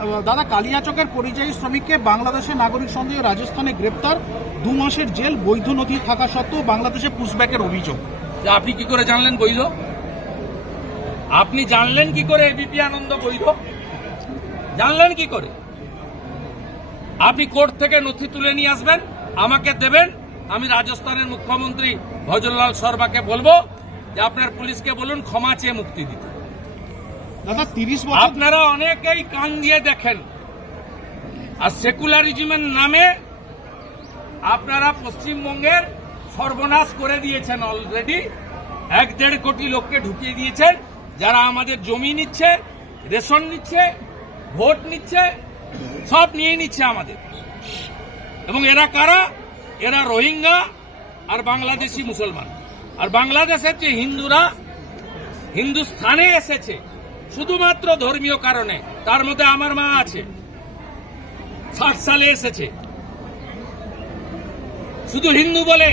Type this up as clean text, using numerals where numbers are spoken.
দাদা, কালিয়াচকের পরিযায়ী শ্রমিককে বাংলাদেশের নাগরিক সন্দেহে রাজস্থানে গ্রেপ্তার, 2 মাসের জেল, বৈধ নথি থাকা সত্ত্বেও বাংলাদেশে পুশব্যাকের অভিযোগ। আপনি কি করে জানলেন বৈধ? আপনি জানলেন কি করে এবিপি আনন্দ বৈধ? জানলেন কি করে? আপনি কোর্ট থেকে নথি তুলে নিয়ে আসবেন, আমাকে দেবেন, আমি রাজস্থানের মুখ্যমন্ত্রী ভজনলাল শর্মাকে বলবো যে আপনার পুলিশকে বলুন ক্ষমা চেয়ে মুক্তি দিতে। দাদা, 30 বছর আপনারা অনেকেই কান দিয়ে দেখেন, আর সেকুলারিজমের নামে আপনারা পশ্চিমবঙ্গের সর্বনাশ করে দিয়েছেন। অলরেডি 1-1.5 কোটি লোককে ঢুকিয়ে দিয়েছেন, যারা আমাদের জমি নিচ্ছে, রেশন নিচ্ছে, ভোট নিচ্ছে, সব নিয়ে নিচ্ছে আমাদের। এবং এরা কারা? এরা রোহিঙ্গা আর বাংলাদেশি মুসলমান। আর বাংলাদেশের যে হিন্দুরা হিন্দুস্থানে এসেছে শুধুমাত্র ধর্মীয় কারণে, তার মধ্যে আমার মা আছে, 60 সালে এসেছে, শুধু হিন্দু বলে